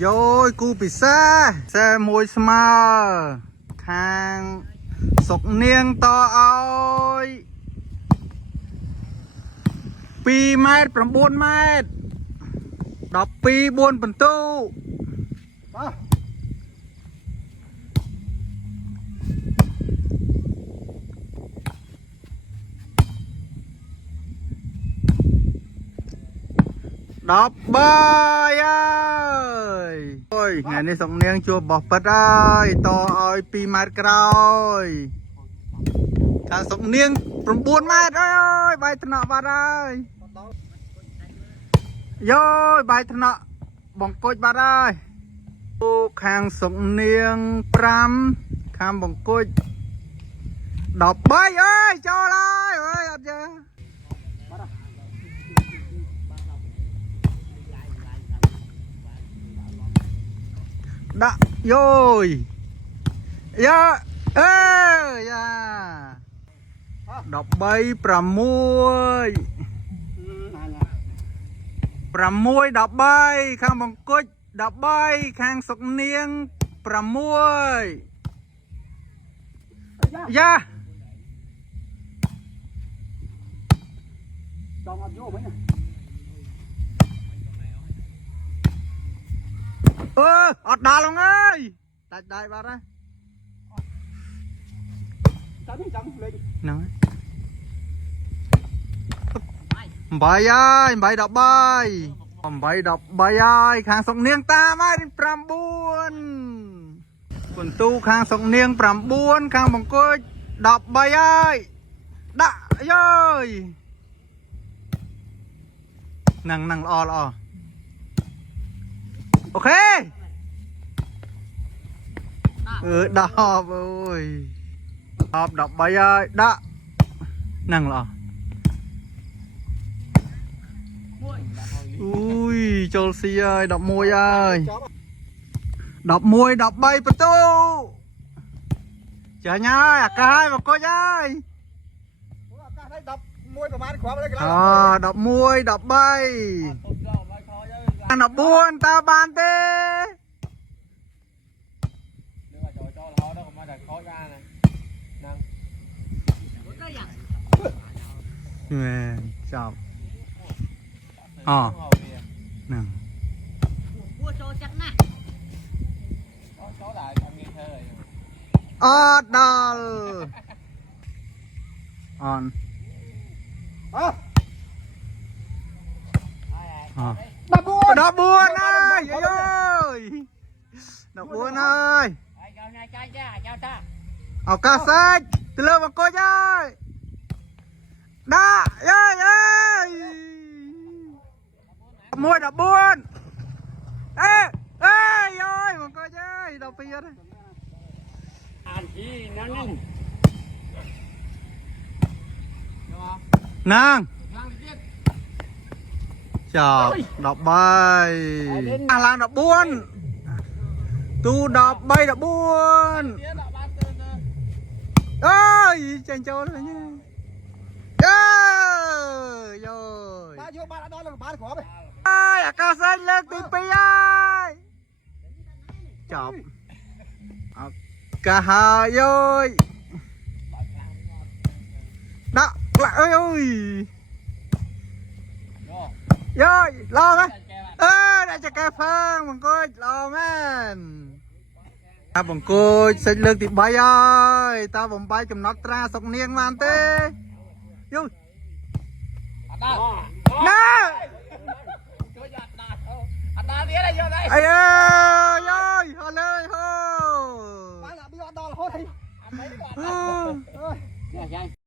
Rồi cú bị xe môi smart thang sọc niêng to ơi 2 mét 9 mét 12 4 បន្ទូ13 ơi ôi ngàyនេះសុកនាងជួបបោះប៉ិតអើយតឲ្យ2 ម៉ែត្រក្រោយខាងសុកនាង9 ម៉ែត្រអើយបាយថ្នាក់បាត់ហើយយោបាយថ្នាក់បងគុជបាត់ហើយខាងសុកនាង5ខាងបងគុជ13អើយចូលហើយអើយអត់យើដាក់យោយយ៉ាអើយ៉ា13 6 13ខាងបង្គុច13ខាងសុកនាង6យ៉ាចង់អត់យកវិញអត់ដល់ហ្នឹងអើយដាច់ដៃបាត់ហើយចាំលេងហ្នឹងបាយហើយ8 13ហើយខាងសុកនាងតាមហើយ9បន្ទូខាងសុកនាង9ខាងបង្គួច13ហើយដាក់យើយហ្នឹងល្អអូខេ10អើយ13ហើយដាក់ហ្នឹងល្អอุ้ยចូលស៊ីហើយ11ហើយ11 13បន្ទូចាញ់ហើយអាកាសហើយបង្គុចហើយអាកាសនេះ11ប្រហែលគ្រាប់ហើយ11 13 14តើបានទេមែនចាប់អូហ្នឹងអត់ដល់អន14ហើយយោយ14ហើយឱកាសសេចទៅលើបង្គោចហើយដាក់យោយអើយ11 14អេយោយបង្គោចហើយ12ហើយអានជីហ្នឹងណាងចាប់13ឡើង14ទូ13 14អើយចេញចូលវិញយោយបាទយកបាទដល់ឡើងបាទគ្រាប់ហើយអាកាសសេចលើកទី2ហើយចាប់អាកាសហើយយោយដាក់ឡាក់អើយយោយឡោមែនដាក់ចកែផើងបង្គោចឡោមែនបង្គោចសេចលើកទី3ហើយតើបំបាយកំណត់ត្រាសុកនាងបានទេយោយណាជួយអត់ដល់ទៀតយកដែរអីអើយ